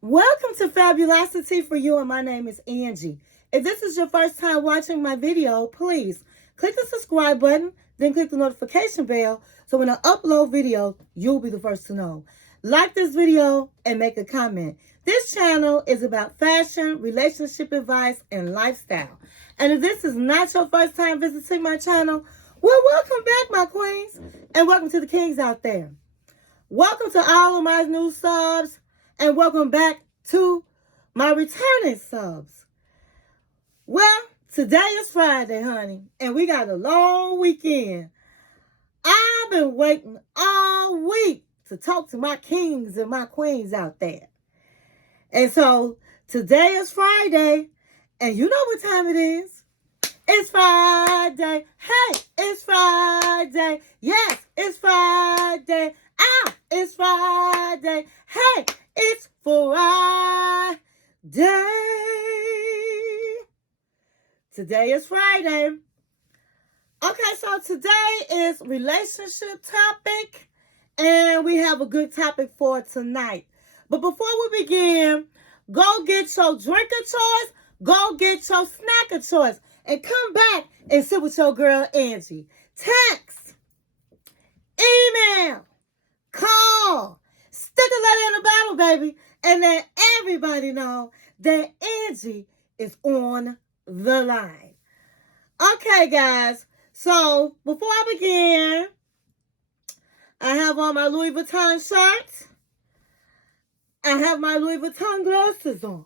Welcome to Fabulosity For You, and my name is Angie. If this is your first time watching my video, please click the subscribe button, then click the notification bell, so when I upload videos, you'll be the first to know. Like this video and make a comment. This channel is about fashion, relationship advice, and lifestyle. And if this is not your first time visiting my channel, well, welcome back, my queens, and welcome to the kings out there. Welcome to all of my new subs, and welcome back to my returning subs. Well, today is Friday, honey, and we got a long weekend. I've been waiting all week to talk to my kings and my queens out there. And so today is Friday, and you know what time it is. It's Friday. Hey, it's Friday. Yes, it's Friday. Ah, it's Friday. Hey, it's Friday. Today is Friday. Okay, so today is relationship topic, and we have a good topic for tonight. But before we begin, go get your drink of choice, go get your snack of choice, and come back and sit with your girl Angie. Text, email, call, stick a letter in the bottle, baby, and let everybody know that Angie is on the line. Okay, guys. So before I begin, I have on my Louis Vuitton shirt. I have my Louis Vuitton glasses on.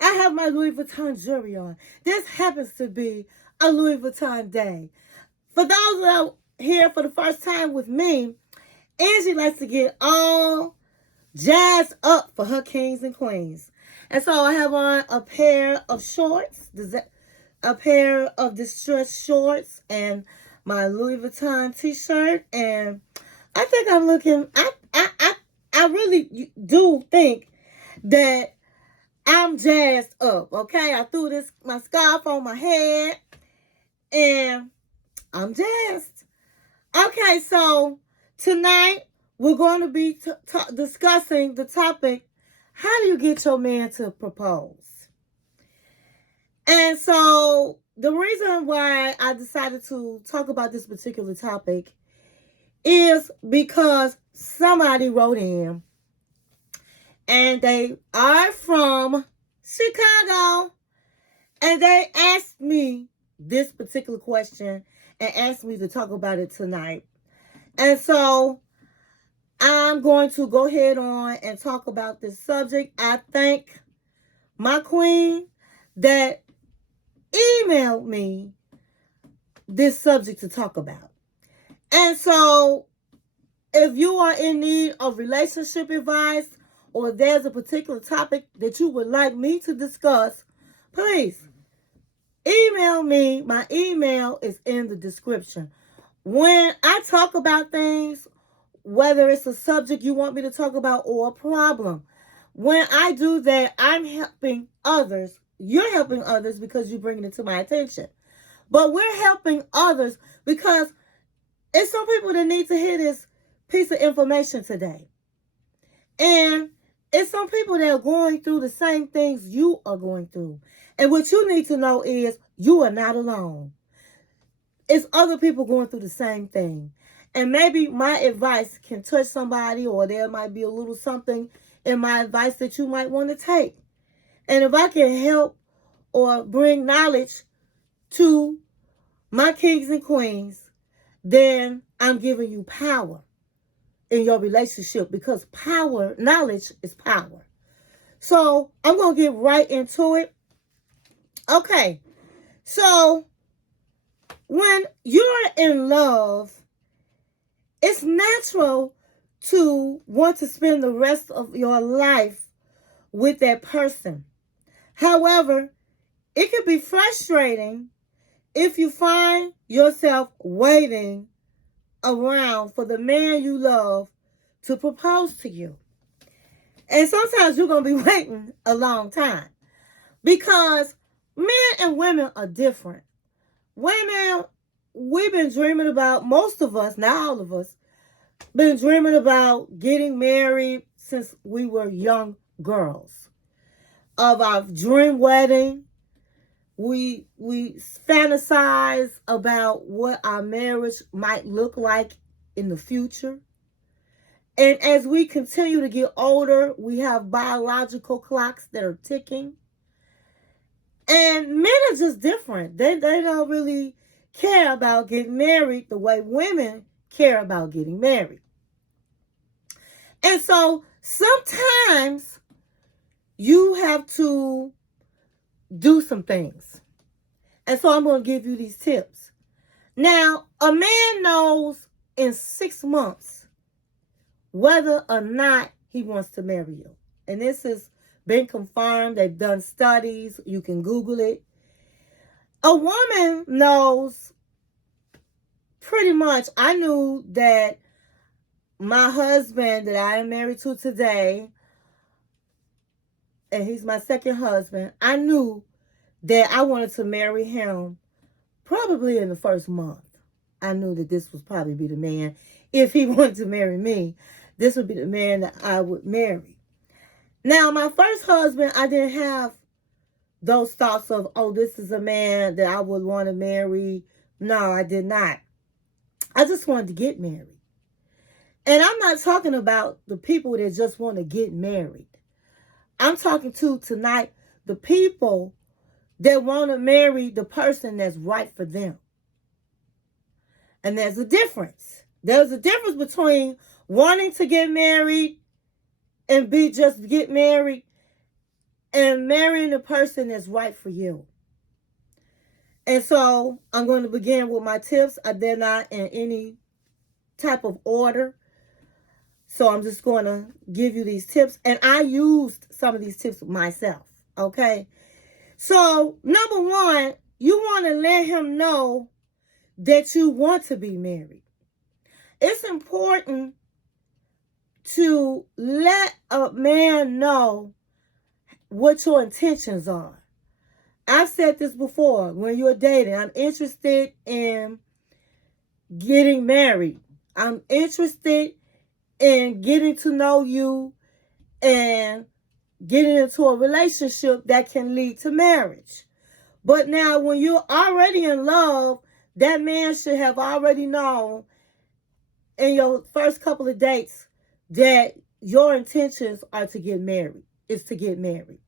I have my Louis Vuitton jewelry on. This happens to be a Louis Vuitton day. For those that are here for the first time with me, Angie likes to get all jazzed up for her kings and queens. And so I have on a pair of shorts, a pair of distressed shorts, and my Louis Vuitton t-shirt. And I think I'm looking, I really do think that I'm jazzed up, okay? I threw my scarf on my head, and I'm jazzed. Okay, so tonight we're going to be discussing the topic, how do you get your man to propose? And so the reason why I decided to talk about this particular topic is because somebody wrote in, and they are from Chicago, and they asked me this particular question and asked me to talk about it tonight. And so I'm going to go ahead on and talk about this subject. I thank my queen that emailed me this subject to talk about. And so if you are in need of relationship advice, or there's a particular topic that you would like me to discuss, please email me. My email is in the description. When I talk about things, whether it's a subject you want me to talk about or a problem, when I do that, I'm helping others. You're helping others because you're bringing it to my attention. But we're helping others because it's some people that need to hear this piece of information today. And it's some people that are going through the same things you are going through. And what you need to know is you are not alone. It's other people going through the same thing. And maybe my advice can touch somebody, or there might be a little something in my advice that you might want to take. And if I can help or bring knowledge to my kings and queens, then I'm giving you power in your relationship, because knowledge is power. So I'm going to get right into it. Okay. So when you're in love, it's natural to want to spend the rest of your life with that person. However, it can be frustrating if you find yourself waiting around for the man you love to propose to you. And sometimes you're going to be waiting a long time, because men and women are different. Women, we've been dreaming about, most of us, not all of us, been dreaming about getting married since we were young girls of our dream wedding. We fantasize about what our marriage might look like in the future. And as we continue to get older, we have biological clocks that are ticking. And men are just different. They don't really care about getting married the way women care about getting married. And so sometimes you have to do some things. And so I'm going to give you these tips. Now, a man knows in 6 months whether or not he wants to marry you. And this has been confirmed. They've done studies. You can Google it. A woman knows pretty much. I knew that my husband that I am married to today, and he's my second husband, I knew that I wanted to marry him probably in the first month. I knew that this would probably be the man. If he wanted to marry me, this would be the man that I would marry. Now, my first husband, I didn't have those thoughts of, oh, this is a man that I would want to marry. No, I did not. I just wanted to get married. And I'm not talking about the people that just want to get married. I'm talking to tonight the people that want to marry the person that's right for them. And there's a difference. There's a difference between wanting to get married and just get married and marrying the person that's right for you. And so I'm going to begin with my tips. They're not in any type of order. So I'm just going to give you these tips. And I used some of these tips myself. Okay. So number one, you want to let him know that you want to be married. It's important to let a man know what your intentions are. I've said this before. When you're dating, I'm interested in getting married. I'm interested in getting to know you and getting into a relationship that can lead to marriage. But now when you're already in love, that man should have already known in your first couple of dates that your intentions are to get married, is to get married.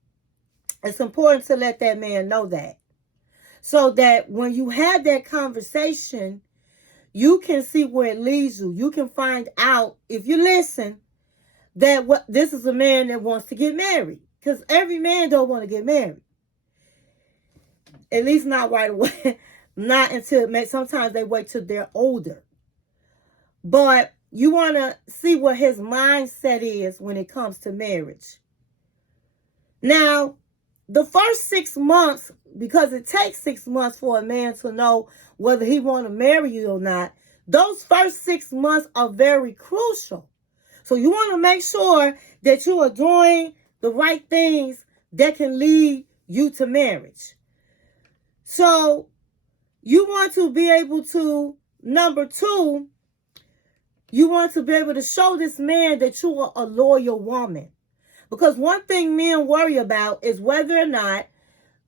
It's important to let that man know that. So that when you have that conversation, you can see where it leads you. You can find out, if you listen, that this is a man that wants to get married. Because every man don't want to get married. At least not right away. Not until, sometimes they wait till they're older. But you want to see what his mindset is when it comes to marriage. Now, the first 6 months, because it takes 6 months for a man to know whether he want to marry you or not, those first 6 months are very crucial. So you want to make sure that you are doing the right things that can lead you to marriage. So you want to be able to, number two, you want to be able to show this man that you are a loyal woman. Because one thing men worry about is whether or not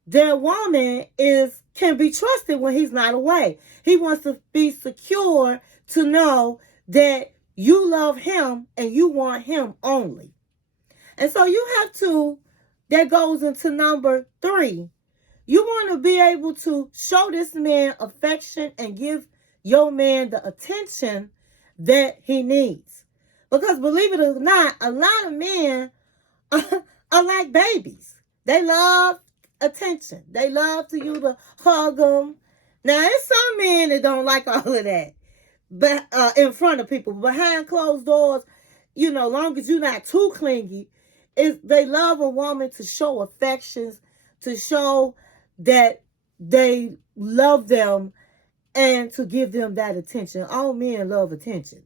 their woman can be trusted when he's not away. He wants to be secure to know that you love him and you want him only. And so you have to, that goes into number three. You want to be able to show this man affection and give your man the attention that he needs. Because believe it or not, a lot of men are like babies. They love attention. They love for you to hug them. Now, there's some men that don't like all of that, but in front of people. Behind closed doors, long as you're not too clingy, they love a woman to show affections, to show that they love them, and to give them that attention. All men love attention.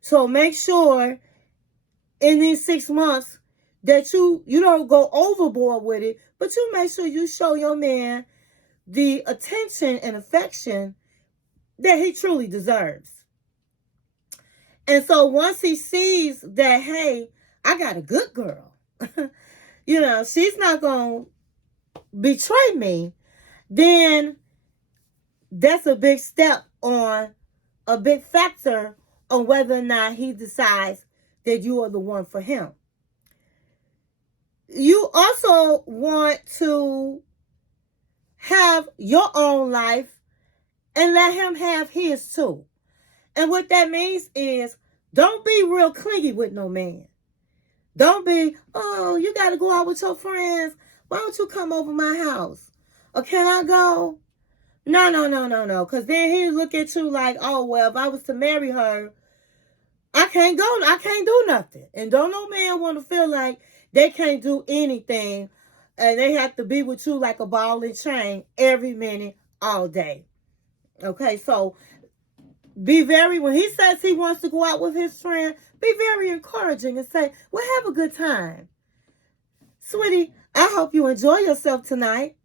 So make sure in these 6 months that you don't go overboard with it, but you make sure you show your man the attention and affection that he truly deserves. And so once he sees that, hey, I got a good girl, she's not going to betray me, then that's a big step on a big factor on whether or not he decides that you are the one for him. You also want to have your own life and let him have his too. And what that means is don't be real clingy with no man. Don't be, oh, you got to go out with your friends. Why don't you come over my house? Or can I go? No. Because then he'll look at you like, oh, well, if I was to marry her, I can't go. I can't do nothing. And don't no man want to feel like they can't do anything. And they have to be with you like a ball and chain every minute, all day. Okay, so when he says he wants to go out with his friend, be very encouraging and say, well, have a good time. Sweetie, I hope you enjoy yourself tonight.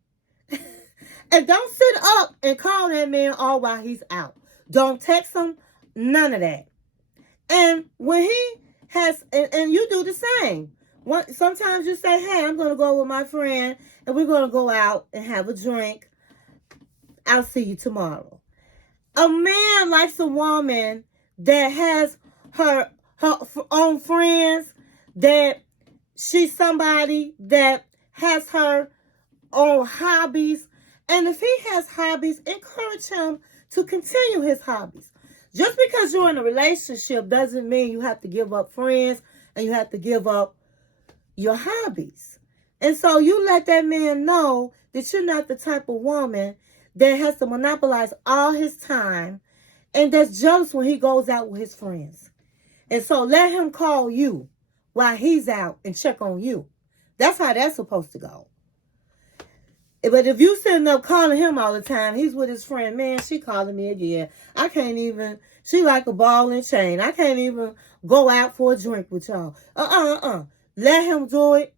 And don't sit up and call that man all while he's out. Don't text him, none of that. And when he has, and you do the same. Sometimes you say, hey, I'm going to go with my friend and we're going to go out and have a drink. I'll see you tomorrow. A man likes a woman that has her own friends, that she's somebody that has her own hobbies. And if he has hobbies, encourage him to continue his hobbies. Just because you're in a relationship doesn't mean you have to give up friends and you have to give up your hobbies. And so you let that man know that you're not the type of woman that has to monopolize all his time and that's jealous when he goes out with his friends. And so let him call you while he's out and check on you. That's how that's supposed to go. But if you sitting up calling him all the time, he's with his friend, man, she calling me again. I can't even, she like a ball and chain. I can't even go out for a drink with y'all. Let him do it.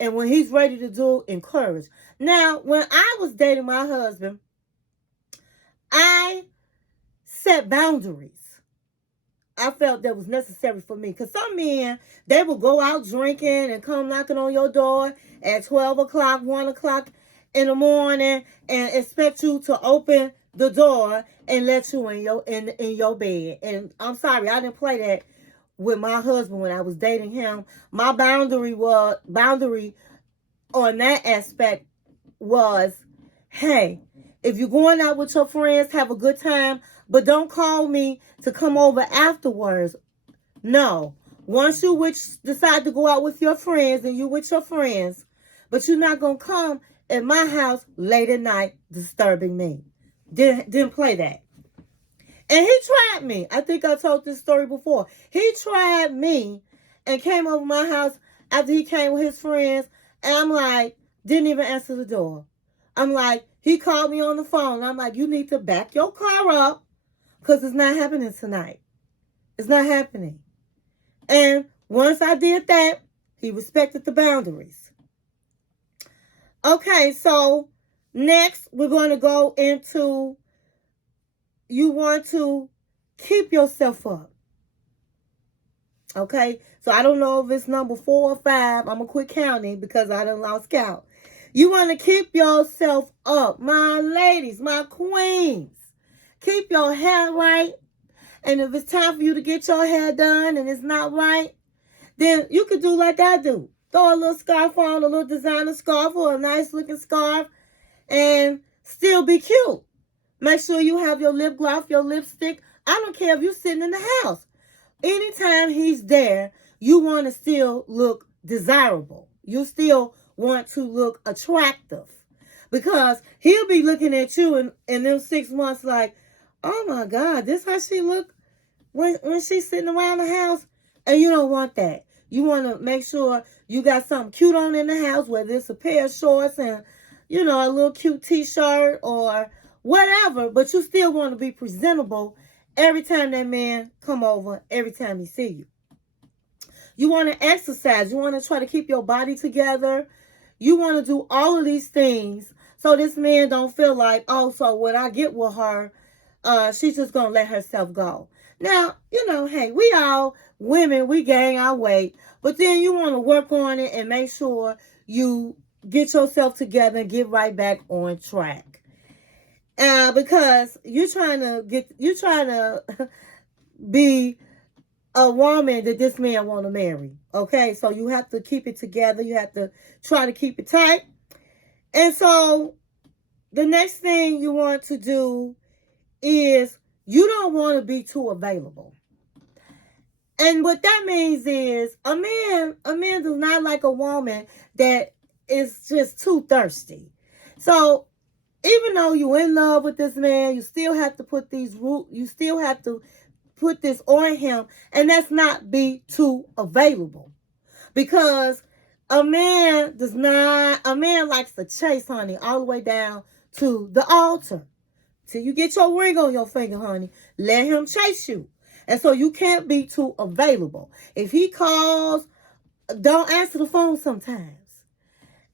And when he's ready to do it, encourage. Now, when I was dating my husband, I set boundaries. I felt that was necessary for me. Because some men, they will go out drinking and come knocking on your door at 12 o'clock, 1 o'clock in the morning and expect you to open the door and let you in your bed. And I'm sorry, I didn't play that with my husband when I was dating him. My boundary on that aspect was, hey, if you're going out with your friends, have a good time, but don't call me to come over afterwards. No. Once you decide to go out with your friends and you with your friends, but you're not going to come at my house late at night disturbing me. Didn't play that. And he tried me. I think I told this story before. He tried me and came over my house after he came with his friends. And I'm like, didn't even answer the door. I'm like, he called me on the phone. I'm like, you need to back your car up because it's not happening tonight. It's not happening. And once I did that, he respected the boundaries. Okay, so next we're going to go into you want to keep yourself up. Okay, so I don't know if it's number 4 or 5. I'm going to quit counting because I done lost count. You want to keep yourself up. My ladies, my queens, keep your hair right. And if it's time for you to get your hair done and it's not right, then you could do like I do. Throw a little scarf on, a little designer scarf or a nice looking scarf and still be cute. Make sure you have your lip gloss, your lipstick. I don't care if you're sitting in the house. Anytime he's there, you want to still look desirable. You still want to look attractive because he'll be looking at you in them 6 months like, oh my God, this how she look when she's sitting around the house. And you don't want that. You want to make sure you got something cute on in the house, whether it's a pair of shorts and, a little cute t-shirt or whatever, but you still want to be presentable every time that man come over, every time he see you. You want to exercise. You want to try to keep your body together. You want to do all of these things so this man don't feel like, oh, so when I get with her, she's just going to let herself go. Now, hey, we all women, we gain our weight, but then you want to work on it and make sure you get yourself together and get right back on track. Because you're trying to be a woman that this man want to marry. Okay, so you have to keep it together. You have to try to keep it tight. And so the next thing you want to do is you don't want to be too available. And what that means is a man does not like a woman that is just too thirsty. So even though you're in love with this man, you still have to put this on him, and that's not be too available. Because a man likes to chase, honey, all the way down to the altar. Till you get your ring on your finger, honey. Let him chase you. And so you can't be too available. If he calls, don't answer the phone sometimes.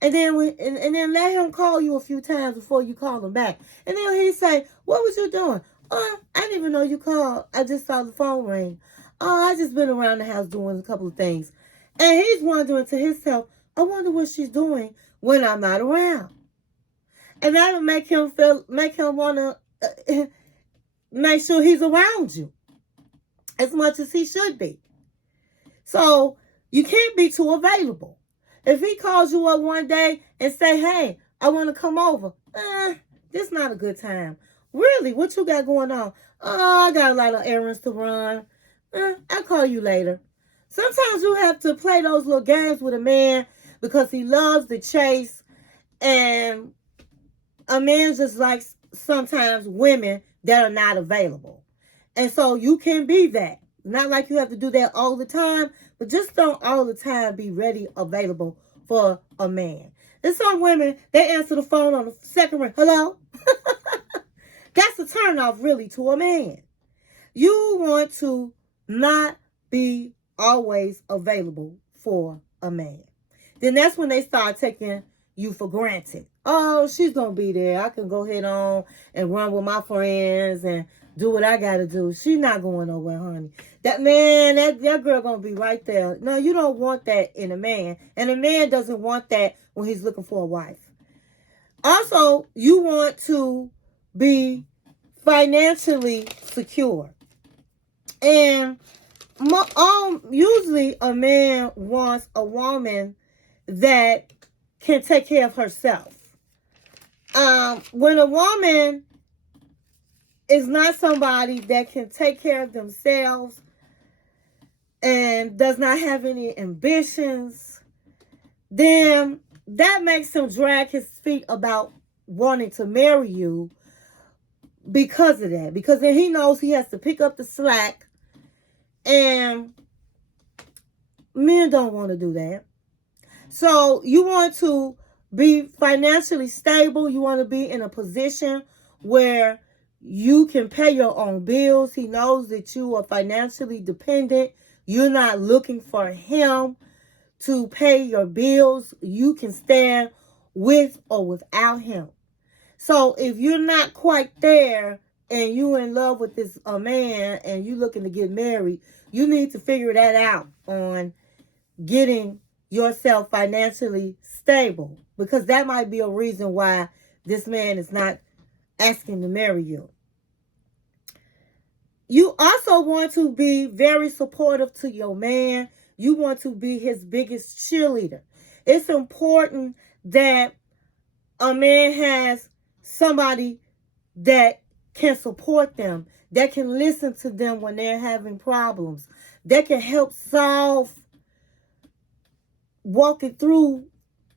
And then then let him call you a few times before you call him back. And then he say, "What was you doing?" "Oh, I didn't even know you called. I just saw the phone ring." "Oh, I just been around the house doing a couple of things." And he's wondering to himself, "I wonder what she's doing when I'm not around." And that'll make him want to make sure he's around you as much as he should be. So you can't be too available. If he calls you up one day and say, "Hey, I want to come over," this not a good time. "Really? What you got going on?" "Oh, I got a lot of errands to run. I'll call you later." Sometimes you have to play those little games with a man because he loves the chase, and a man just likes sometimes women that are not available. And so you can be that. Not like you have to do that all the time, but just don't all the time be ready, available for a man. There's some women, they answer the phone on the second ring. "Hello?" That's a turnoff really to a man. You want to not be always available for a man. Then that's when they start taking you for granted. "Oh, she's going to be there. I can go ahead on and run with my friends and do what I got to do. She's not going nowhere, honey." That girl going to be right there. No, you don't want that in a man. And a man doesn't want that when he's looking for a wife. Also, you want to be financially secure. And usually a man wants a woman that can take care of herself. When a woman is not somebody that can take care of themselves and does not have any ambitions, then that makes him drag his feet about wanting to marry you because of that. Because then he knows he has to pick up the slack, and men don't want to do that. So you want to be financially stable. You want to be in a position where you can pay your own bills. He knows that you are financially dependent. You're not looking for him to pay your bills. You can stand with or without him. So if you're not quite there and you're in love with this man and you're looking to get married, you need to figure that out on getting yourself financially stable, because that might be a reason why this man is not asking to marry you. You also want to be very supportive to your man. You want to be his biggest cheerleader. It's important that a man has somebody that can support them, that can listen to them when they're having problems, that can help walk it through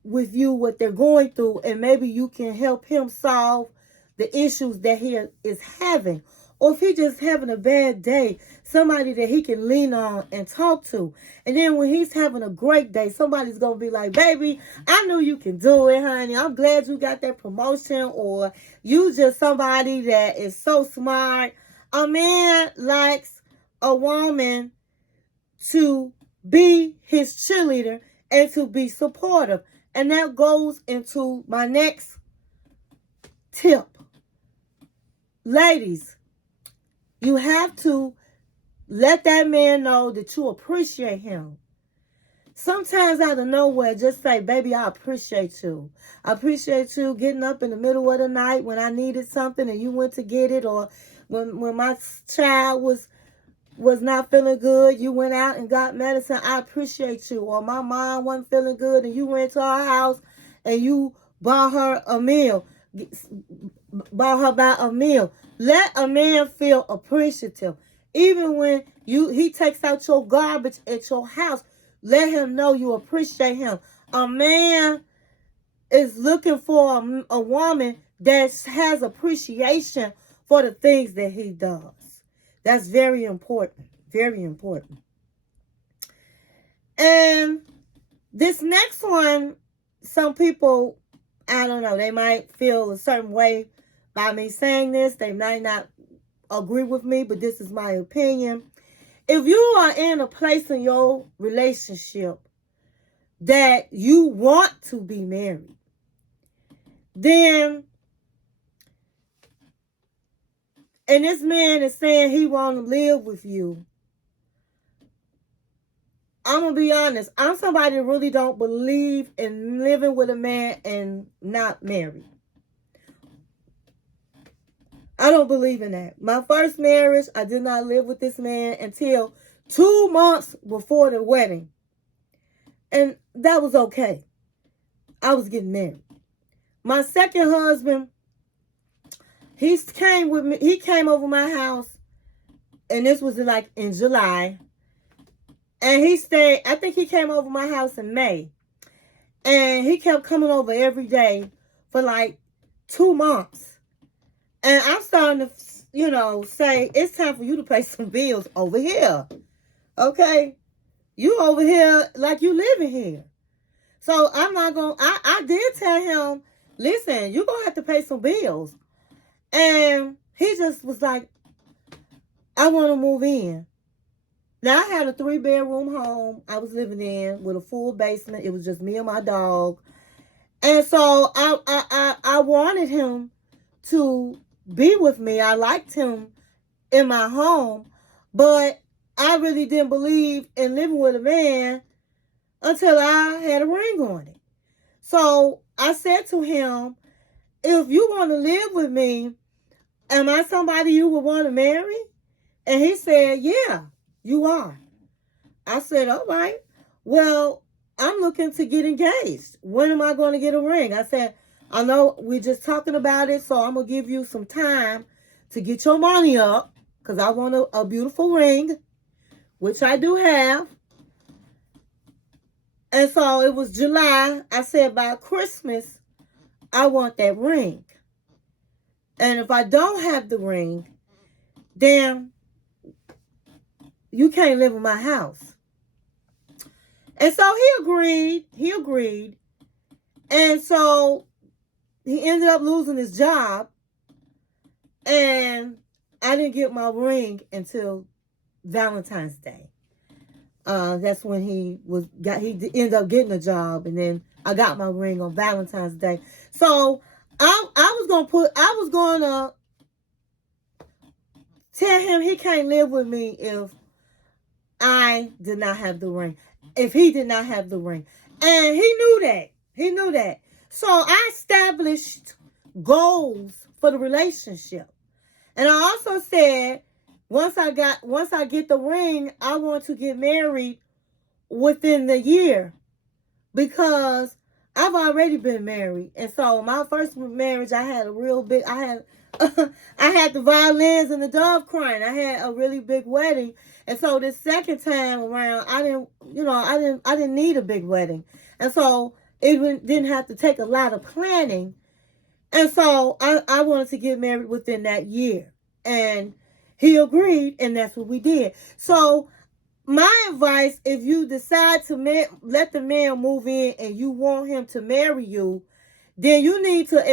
with you what they're going through, and maybe you can help him solve the issues that he is having. Or if he's just having a bad day, somebody that he can lean on and talk to. And then when he's having a great day, somebody's going to be like, "Baby, I knew you can do it, honey. I'm glad you got that promotion." Or you just somebody that is so smart. A man likes a woman to be his cheerleader and to be supportive. And that goes into my next tip. Ladies, you have to let that man know that you appreciate him. Sometimes out of nowhere, just say, baby, I appreciate you. I appreciate you getting up in the middle of the night when I needed something and you went to get it, or when my child was not feeling good, you went out and got medicine. I appreciate you. Or my mom wasn't feeling good and you went to our house and you bought her a meal. Bought her by a meal. Let a man feel appreciative. Even when he takes out your garbage at your house, let him know you appreciate him. A man is looking for a woman that has appreciation for the things that he does. That's very important. Very important. And this next one, some people, I don't know, they might feel a certain way by me saying this. They might not agree with me, but this is my opinion. If you are in a place in your relationship that you want to be married, then, and this man is saying he want to live with you, I'm going to be honest. I'm somebody that really don't believe in living with a man and not married. I don't believe in that. My first marriage, I did not live with this man until 2 months before the wedding. And that was okay. I was getting married. My second husband, he came with me. He came over my house, and this was like in July. And he stayed, I think he came over my house in May. And he kept coming over every day for like 2 months. And I'm starting to, say, it's time for you to pay some bills over here. Okay? You over here like you living here. So I'm not going to, I did tell him, listen, you're going to have to pay some bills. And he just was like, I want to move in. Now, I had a 3-bedroom home I was living in with a full basement. It was just me and my dog. And so I wanted him to be with me. I liked him in my home, but I really didn't believe in living with a man until I had a ring on it. So I said to him, if you want to live with me, am I somebody you would want to marry? And he said, yeah, you are. I said, all right. Well, I'm looking to get engaged. When am I going to get a ring? I said, I know we're just talking about it, so I'm going to give you some time to get your money up because I want a beautiful ring, which I do have. And so it was July. I said, by Christmas, I want that ring. And if I don't have the ring, then you can't live in my house. And so he agreed. He agreed. And so he ended up losing his job. And I didn't get my ring until Valentine's Day. That's when he ended up getting a job, and then I got my ring on Valentine's Day. So I was gonna tell him he can't live with me if I did not have the ring. If he did not have the ring. And he knew that. He knew that. So I established goals for the relationship. And I also said, once I get the ring, I want to get married within the year, because I've already been married. And so my first marriage, I had I had the violins and the dove crying. I had a really big wedding. And so this second time around, I didn't need a big wedding. And so it didn't have to take a lot of planning. And so I wanted to get married within that year. And he agreed, and that's what we did. So my advice, if you decide to let the man move in and you want him to marry you, then you guys need to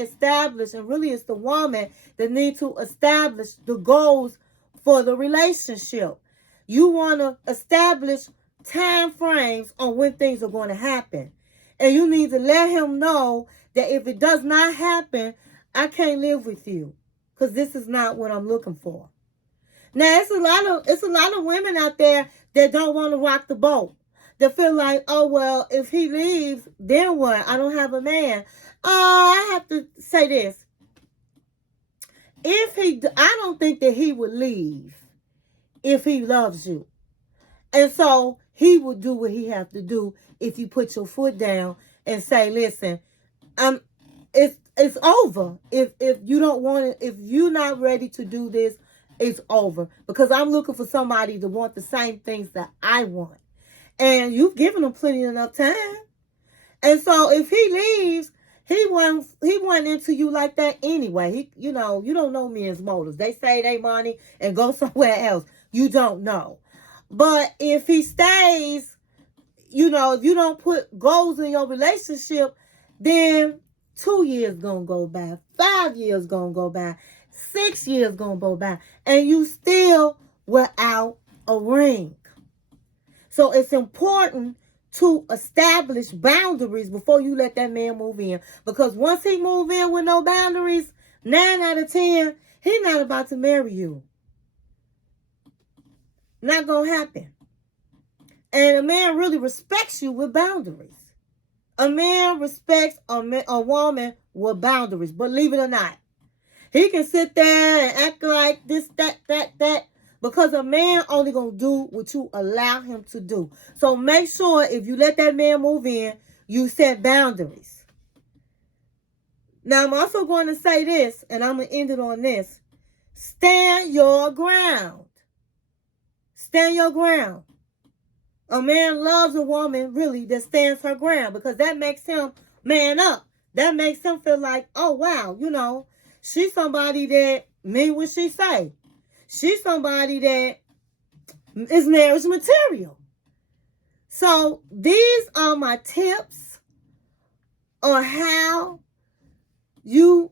establish, and really it's the woman that need to establish the goals for the relationship. You want to establish time frames on when things are going to happen. And you need to let him know that if it does not happen, I can't live with you, because this is not what I'm looking for. Now it's a lot of women out there that don't want to rock the boat. They feel like, oh well, if he leaves, then what? I don't have a man. I have to say this. I don't think that he would leave if he loves you. And so he will do what he have to do if you put your foot down and say, listen, I'm it's over. If you don't want it, if you're not ready to do this, it's over. Because I'm looking for somebody to want the same things that I want. And you've given him plenty enough time. And so if he leaves, he wasn't into you like that anyway. You don't know men's motives. They say they money and go somewhere else. You don't know. But if he stays, if you don't put goals in your relationship, then 2 years gonna go by, 5 years gonna go by, 6 years gonna go by, and you still without a ring. So it's important to establish boundaries before you let that man move in. Because once he move in with no boundaries, 9 out of 10, he's not about to marry you. Not gonna happen. And a man really respects you with boundaries. A man respects a woman with boundaries. Believe it or not. He can sit there and act like this, that. Because a man only going to do what you allow him to do. So make sure if you let that man move in, you set boundaries. Now, I'm also going to say this, and I'm going to end it on this. Stand your ground. Stand your ground. A man loves a woman, really, that stands her ground. Because that makes him man up. That makes him feel like, oh, wow, she's somebody that mean what she say. She's somebody that is marriage material. So these are my tips on how you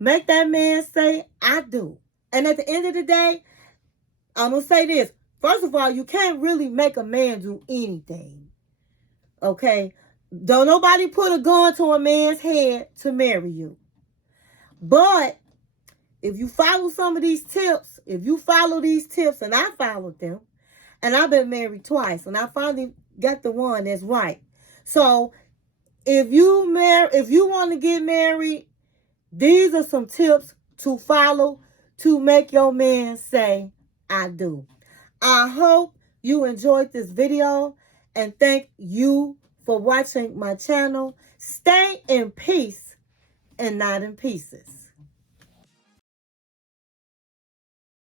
make that man say, I do. And at the end of the day, I'm going to say this. First of all, you can't really make a man do anything. Okay? Don't nobody put a gun to a man's head to marry you. But if you follow some of these tips, and I followed them, and I've been married twice, and I finally got the one that's right. So if you want to get married, these are some tips to follow to make your man say, I do. I hope you enjoyed this video, and thank you for watching my channel. Stay in peace and not in pieces.